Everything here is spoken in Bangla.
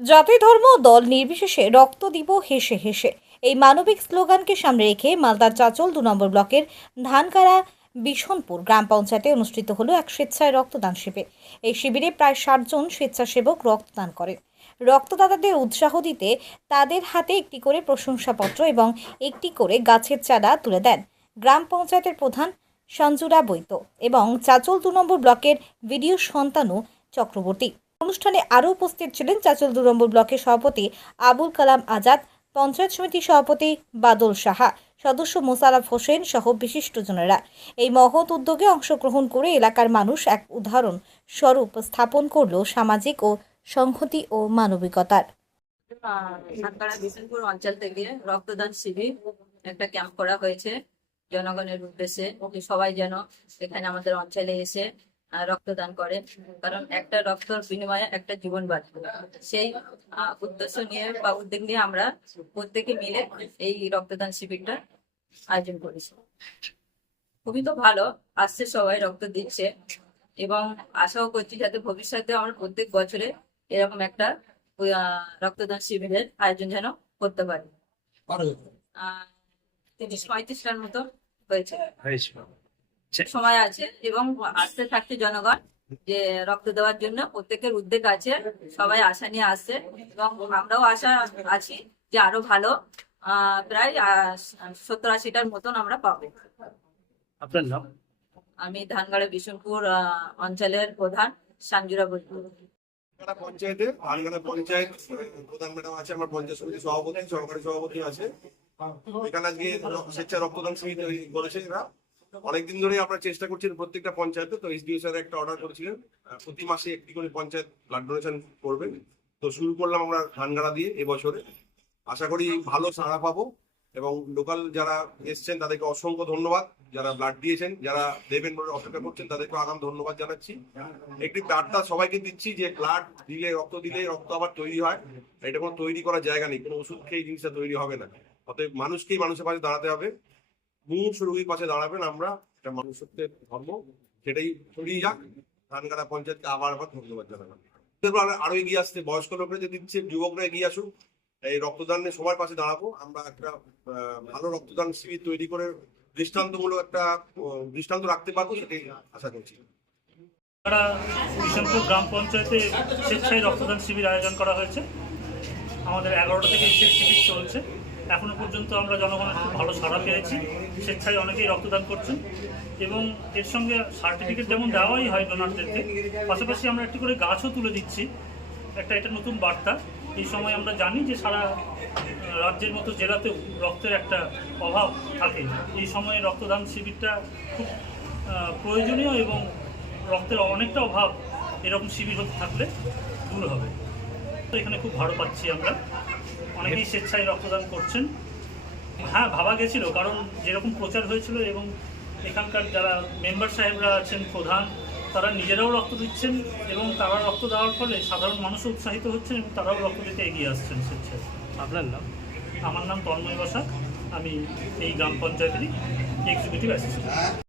জাতি, ধর্ম দল নির্বিশেষে রক্ত দিব হেসে হেসে। এই মানবিক স্লোগানকে সামনে রেখে মালদার চাচল দু নম্বর ব্লকের ধানকারা বিশনপুর গ্রাম পঞ্চায়েতে অনুষ্ঠিত হলো এক স্বেচ্ছায় রক্তদান শিবির। এই শিবিরে প্রায় ষাটজন স্বেচ্ছাসেবক রক্তদান করেন রক্তদাতাদের উৎসাহ দিতে তাদের হাতে একটি করে প্রশংসাপত্র এবং একটি করে গাছের চারা তুলে দেন গ্রাম পঞ্চায়েতের প্রধান সঞ্জুরা বৈত এবং চাচল দু নম্বর ব্লকের ভিডিও সন্তানু চক্রবর্তী। অনুষ্ঠানে আরও উপস্থিত ছিলেন চাচল দু নম্বর ব্লকের সভাপতি আবুল কালাম আজাদ, পঞ্চায়েত সমিতির সভাপতি বাদল সাহা, সদস্য মোসারফ হোসেন সহ বিশিষ্টজনেরা। এই মহৎ উদ্যোগে অংশগ্রহণ করে এলাকার মানুষ এক উদাহরণ স্বরূপ স্থাপন করল সামাজিক ও সংহতি ও মানবিকতার। সাতপাড়া অঞ্চল থেকে রক্তদান শিবির একটা ক্যাম্প করা হয়েছে জনগণের উদ্দেশ্যে। সবাই যেন এখানে আমাদের অঞ্চলে এসে রক্তদান করে। কারণ একটা রক্তর বিনিময়ে একটা জীবন বাঁচবে। সেই আহ, উদ্দেশ্য নিয়ে বা উদ্যোগ নিয়ে আমরা প্রত্যেকে মিলে এই রক্তদান শিবিরটা আয়োজন করেছি। খুবই তো ভালো আসছে সবাই রক্ত দিচ্ছে। এবং আশাও করছি যাতে ভবিষ্যতে আমরা প্রত্যেক বছরে এরকম একটা আহ, রক্তদান শিবিরের আয়োজন যেন করতে পারি। আহ, তিরিশ পঁয়ত্রিশটার মতো হয়েছে। সময় আছে এবং আসতে থাকছে জনগণ যে রক্ত দেওয়ার জন্য প্রত্যেকের উদ্যোগ আছে সবাই আশা নিয়ে আসছে এবং আমরাও আশা আছি যে আরও ভালো আহ, প্রায় সত্তর আশিটার মতন আমরা পাবো। আপনার নাম? আমি ধানগাড়ে বিষ্ণুপুর আহ, অঞ্চলের প্রধান সাঞ্জুরা পঞ্চায়েতে পঞ্চায়েত প্রধান ম্যাডাম আছে আমার পঞ্চায়েত সমিতির সভাপতি সহকারী সভাপতি আছে। এখানে আজকে স্বেচ্ছা রক্তদান শিবির তৈরি করেছে এরা। অনেকদিন ধরে আমরা চেষ্টা করছি প্রত্যেকটা পঞ্চায়েতে, তো এসডিও স্যার একটা অর্ডার করেছিলেন প্রতি মাসে একটি করে পঞ্চায়েত ব্লাড ডোনেশন করবে। তো শুরু করলাম আমরা ধানগাড়া দিয়ে এবছরে। আশা করি ভালো সাড়া পাবো এবং লোকাল যারা এসছেন তাদেরকে অসংখ্য ধন্যবাদ। যারা ব্লাড দিয়েছেন, যারা দেবেন বলে অপেক্ষা করছেন তাদেরকে আগাম ধন্যবাদ জানাচ্ছি। একটি বার্তা সবাইকে দিচ্ছি যে ব্লাড দিলে, রক্ত দিলে, রক্ত আবার তৈরি হয়। এটা কোনো তৈরি করার জায়গা নেই, কোনো ওষুধ খেয়ে জিনিসটা তৈরি হবে না। অতএব মানুষকেই মানুষের পাশে দাঁড়াতে হবে। মুমূর্ষ রোগীর পাশে দাঁড়াবেন আমরা। এটা মানুষত্বের ধর্ম। সেটাই ছড়িয়ে যাক। ধানগাড়া পঞ্চায়েতকে আবার আবার ধন্যবাদ জানালাম। আরো- এগিয়ে আসতে বয়স্ক লোকরা যে দিচ্ছে, যুবকরা এগিয়ে আসুক। এই রক্তদানে সবার পাশে দাঁড়াবো। আমরা একটা ভালো রক্তদান শিবির তৈরি করে দৃষ্টান্তমূলক একটা দৃষ্টান্ত রাখতে পারব সেটাই আশা করছি। তারা বিশনপুর গ্রাম পঞ্চায়েতে স্বেচ্ছায় রক্তদান শিবির আয়োজন করা হয়েছে। আমাদের এগারোটা থেকে শিবির চলছে। এখনও পর্যন্ত আমরা জনগণের খুব ভালো সাড়া পেয়েছি। স্বেচ্ছায় অনেকেই রক্তদান করছেন এবং এর সঙ্গে সার্টিফিকেট যেমন দেওয়াই হয় ডোনারদেরকে পাশাপাশি আমরা একটি করে গাছও তুলে দিচ্ছি। একটা এটা নতুন বার্তা। এই সময় আমরা জানি যে সারা রাজ্যের মতো জেলাতেও রক্তের একটা অভাব থাকে। এই সময়ে রক্তদান শিবিরটা খুব প্রয়োজনীয় এবং রক্তের অনেকটা অভাব এরকম শিবির হতে থাকলে দূর হবে। তো এখানে খুব ভালো পাচ্ছি আমরা। অনেকেই স্বেচ্ছায় রক্তদান করছেন। হ্যাঁ ভাবা গেছিল কারণ যেরকম প্রচার হয়েছিল এবং এখানকার যারা মেম্বার সাহেবরা আছেন প্রধান তারা নিজেরাও রক্ত দিচ্ছেন এবং তারা রক্ত দেওয়ার ফলে সাধারণ মানুষও উৎসাহিত হচ্ছেন এবং তারাও রক্ত দিতে এগিয়ে আসছেন স্বেচ্ছায়। আপনার নাম? আমার নাম তন্ময় বসাক আমি এই গ্রাম পঞ্চায়েতেরই এক্সিকিউটিভ অ্যাসিস্ট্যান্ট